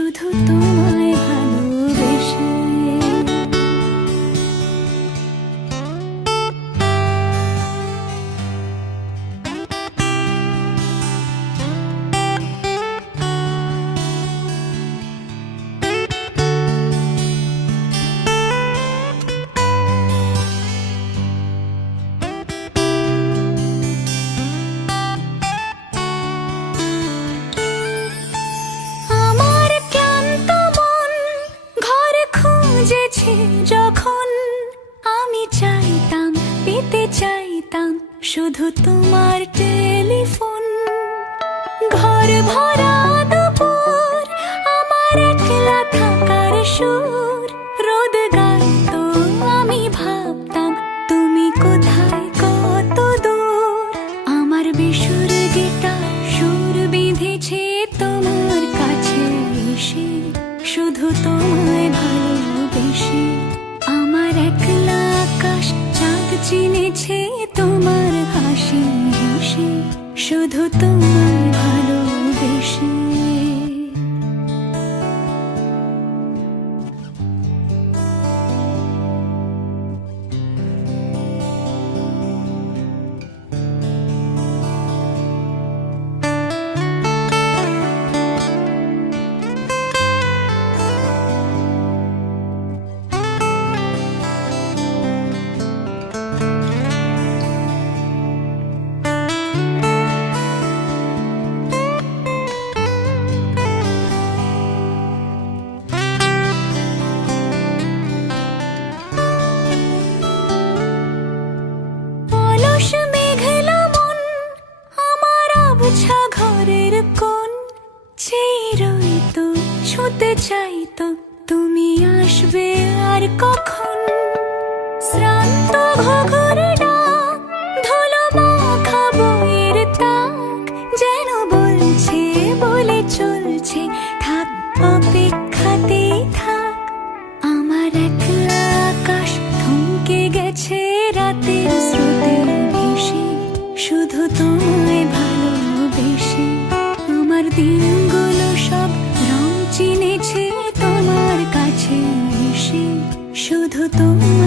শুধু তোমায় ভালোবেসে চাইতাম শুধু তোমার টেলিফোন। ঘর ভরা দুপুর, আমার একলা থাকার সুর। রোদ গাইতো আমি ভাবতাম, তুমি কোথায় কত দূর? আমার বেসুর গিটার সুর বিঁধেছে তোমার কাছে এসে, শুধু তোমায় ভালোবেসে। চিনেছে তোমার হাসি হেসে শুধু তোমার ভালোবেসে। ছুতে চাইতো তুমি আসবে আর কখন? শুধু তোমায়